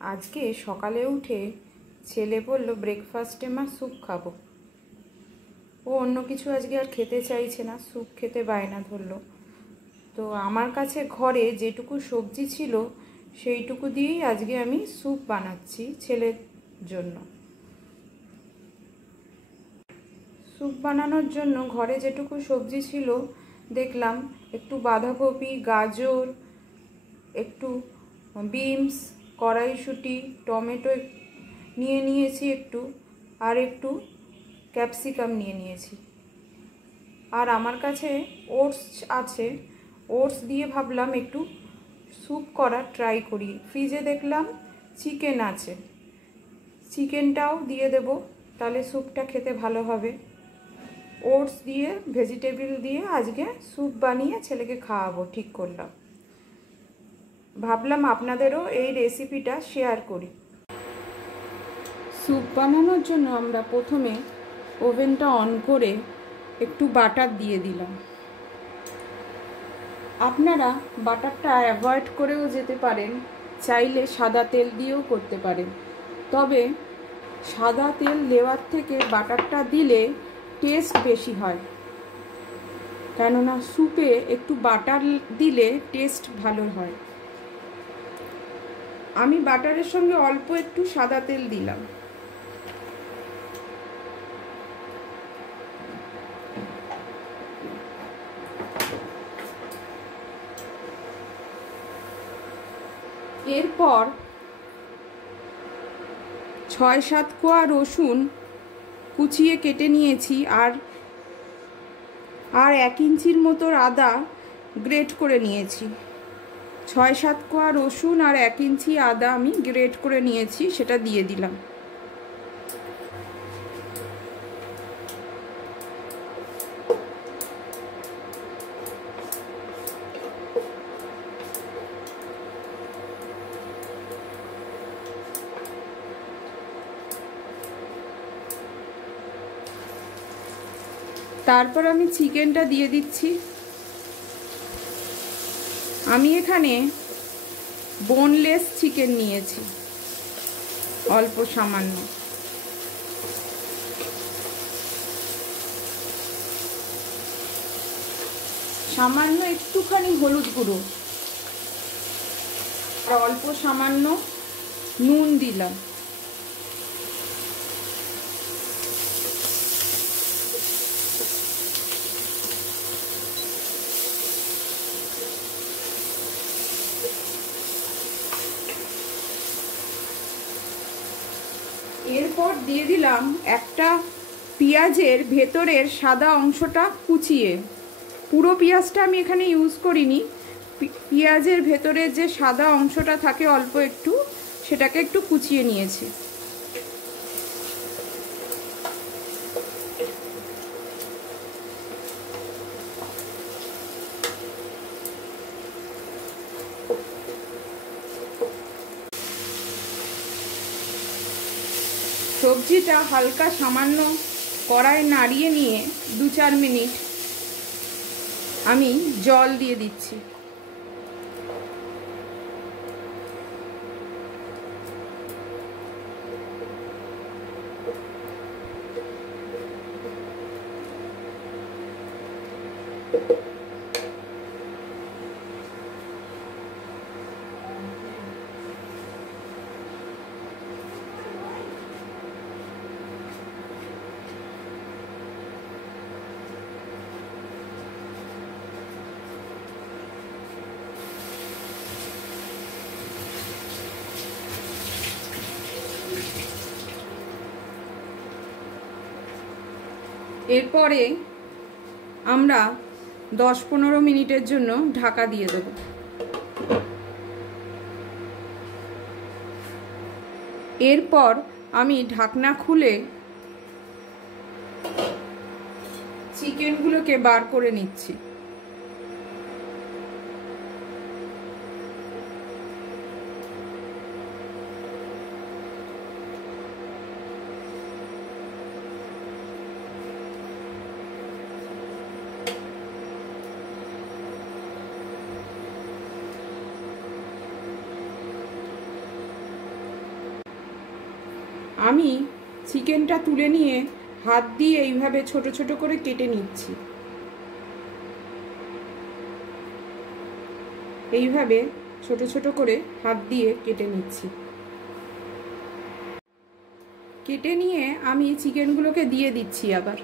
আজকে সকালে উঠে ছেলে বলল ব্রেকফাস্টে মা স্যুপ খাবো। ও অন্য কিছু আজকে আর খেতে চাইছে না, স্যুপ খেতে বায়না ধরলো। তো আমার কাছে ঘরে যেটুকু সবজি ছিল সেইটুকু দিয়েই আজকে আমি স্যুপ বানাচ্ছি ছেলের জন্য। স্যুপ বানানোর জন্য ঘরে যেটুকু সবজি ছিল দেখলাম একটু বাঁধাকপি, গাজর, একটু বিনস, কড়াইশুঁটি, টমেটো নিয়ে নিয়েছি একটু, আর একটু ক্যাপসিকাম নিয়ে নিয়েছি। আর আমার কাছে ওটস আছে, ওটস দিয়ে ভাবলাম একটু স্যুপ করা ট্রাই করি। ফ্রিজে দেখলাম চিকেন আছে, চিকেনটাও দিয়ে দেব, তাহলে স্যুপটা খেতে ভালো হবে। ওটস দিয়ে, ভেজিটেবল দিয়ে আজকে স্যুপ বানিয়ে ছেলেকে খাওয়াবো ঠিক করলাম। ভাবলাম আপনাদেরও এই রেসিপিটা শেয়ার করি। স্যুপ বানানোর জন্য আমরা প্রথমে ওভেনটা অন করে একটু বাটার দিয়ে দিলাম। আপনারা বাটারটা অ্যাভয়েড করেও যেতে পারেন, চাইলে সাদা তেল দিয়েও করতে পারেন। তবে সাদা তেল দেওয়ার থেকে বাটারটা দিলে টেস্ট বেশি হয়, কেননা স্যুপে একটু বাটার দিলে টেস্ট ভালো হয়। আমি বাটারের সঙ্গে অল্প একটু সাদা তেল দিলাম। এরপর 6-7 কোয়া রসুন কুচিয়ে কেটে নিয়েছি, আর 1 ইঞ্চির মতো আদা গ্রেট করে নিয়েছি। 6-7 কোয়া রসুন আর 1 ইঞ্চি আদা আমি গ্রেট করে নিয়েছি, সেটা দিয়ে দিলাম। তারপর আমি চিকেনটা দিয়ে দিচ্ছি। আমি এখানে বোনলেস চিকেন নিয়েছি, অল্প সামান্য। সামান্য একটুখানি হলুদ গুঁড়ো আর অল্প সামান্য নুন দিলাম। এরপর দিয়ে দিলাম একটা পেঁয়াজের ভেতরের সাদা অংশটা কুচিয়ে। পুরো পেঁয়াজটা আমি এখানে ইউজ করিনি, পেঁয়াজের ভেতরের যে সাদা অংশটা থাকে অল্প একটু, সেটাকে একটু কুচিয়ে নিয়েছি। সবজিটা হালকা সামান্য কড়াই নাড়িয়ে নিয়ে 2-4 মিনিট আমি জল দিয়ে দিচ্ছি। এরপরে আমরা 10-15 মিনিটের জন্য ঢাকা দিয়ে দেব। এরপর আমি ঢাকনা খুলে চিকেনগুলোকে বার করে নিচ্ছি। আমি চিকেনটা তুলে নিয়ে হাত দিয়ে এইভাবে ছোট ছোট করে কেটে নিচ্ছি। এইভাবে ছোট ছোট করে হাত দিয়ে কেটে নিচ্ছি। কেটে নিয়ে আমি চিকেনগুলোকে দিয়ে দিচ্ছি। আবার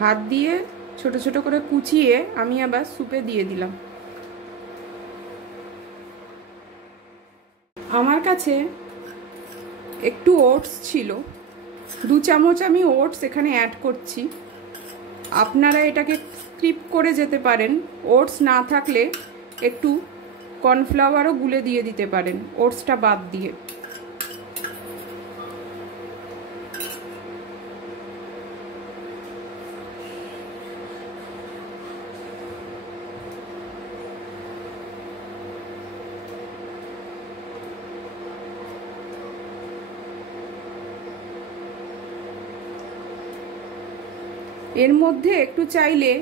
হাত দিয়ে ছোট ছোট করে কুচিয়ে আমি আবার স্যুপে দিয়ে দিলাম। আমার কাছে একটু ওটস ছিল, 2 চামচ আমি ওটস এখানে অ্যাড করছি। আপনারা এটাকে স্কিপ করে যেতে পারেন। ওটস না থাকলে একটু কর্নফ্লাওয়ারও গুলে দিয়ে দিতে পারেন ওটসটা বাদ দিয়ে। এর মধ্যে একটু চাইলে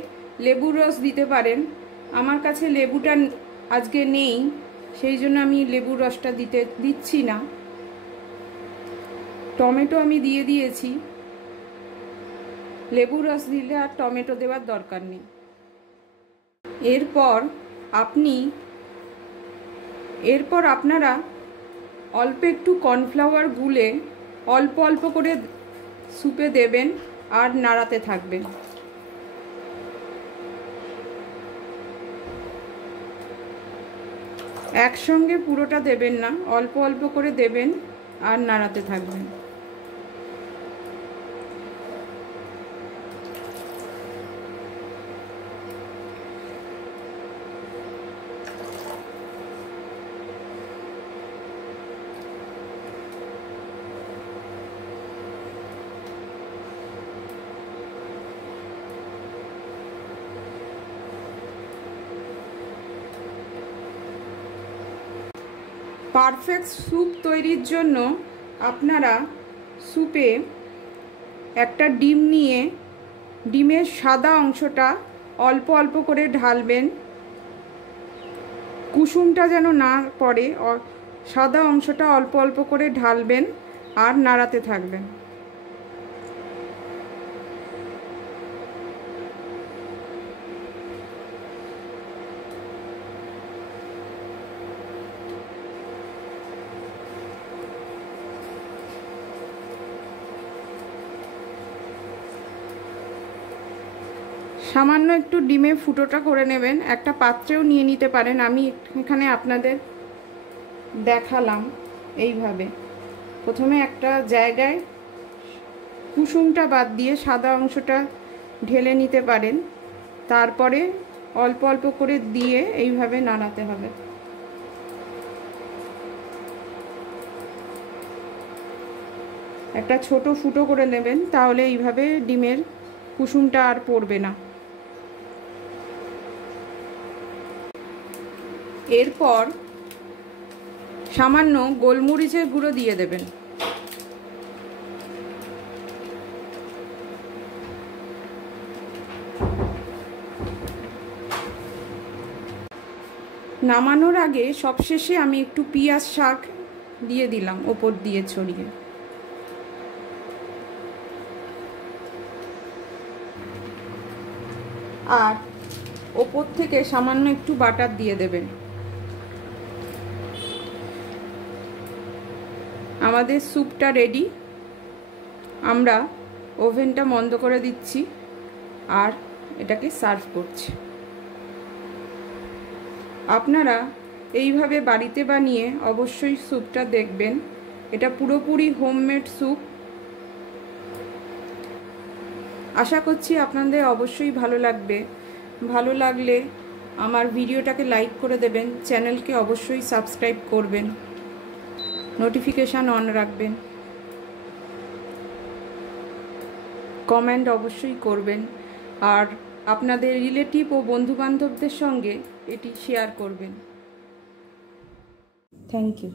লেবুর রস দিতে পারেন। আমার কাছে লেবুটা আজকে নেই, সেই জন্য আমি লেবুর রসটা দিচ্ছি না। টমেটো আমি দিয়ে দিয়েছি, লেবুর রস দিলে আর টমেটো দেওয়ার দরকার নেই। এরপর আপনারা অল্প একটু কর্নফ্লাওয়ার গুলে অল্প অল্প করে স্যুপে দেবেন আর নাড়াতে থাকবেন। একসঙ্গে পুরোটা দেবেন না, অল্প অল্প করে দেবেন আর নাড়াতে থাকবেন। পারফেক্ট স্যুপ তৈরির জন্য আপনারা স্যুপে একটা ডিম নিয়ে ডিমের সাদা অংশটা অল্প অল্প করে ঢালবেন। কুসুমটা যেন না পড়ে, সাদা অংশটা অল্প অল্প করে ঢালবেন আর নাড়াতে থাকবেন। সামান্য একটু ডিমে ফুটোটা করে নেবেন, একটা পাত্রেও নিয়ে নিতে পারেন। আমি এখানে আপনাদের দেখালাম এইভাবে। প্রথমে একটা জায়গায় কুসুমটা বাদ দিয়ে সাদা অংশটা ঢেলে নিতে পারেন, তারপরে অল্প অল্প করে দিয়ে এইভাবে নাড়াতে হবে। একটা ছোট ফুটো করে নেবেন, তাহলে এইভাবে ডিমের কুসুমটা আর পড়বে না। এরপর সামান্য গোলমরিচের গুঁড়ো দিয়ে দেবেন। নামানোর আগে সবশেষে আমি একটু পেঁয়াজ শাক দিয়ে দিলাম ওপর দিয়ে ছড়িয়ে। আর ওপর থেকে সামান্য একটু বাটার দিয়ে দেবেন। আমাদের স্যুপটা রেডি। আমরা ওভেনটা বন্ধ করে দিচ্ছি আর এটাকে সার্ভ করছি। আপনারা এইভাবে বাড়িতে বানিয়ে অবশ্যই স্যুপটা দেখবেন। এটা পুরোপুরি হোমমেড স্যুপ। আশা করছি আপনাদের অবশ্যই ভালো লাগবে। ভালো লাগলে আমার ভিডিওটাকে লাইক করে দেবেন, চ্যানেলকে অবশ্যই সাবস্ক্রাইব করবেন, নোটিফিকেশান অন রাখবেন, কমেন্ট অবশ্যই করবেন আর আপনাদের রিলেটিভ ও বন্ধুবান্ধবদের সঙ্গে এটি শেয়ার করবেন। Thank you.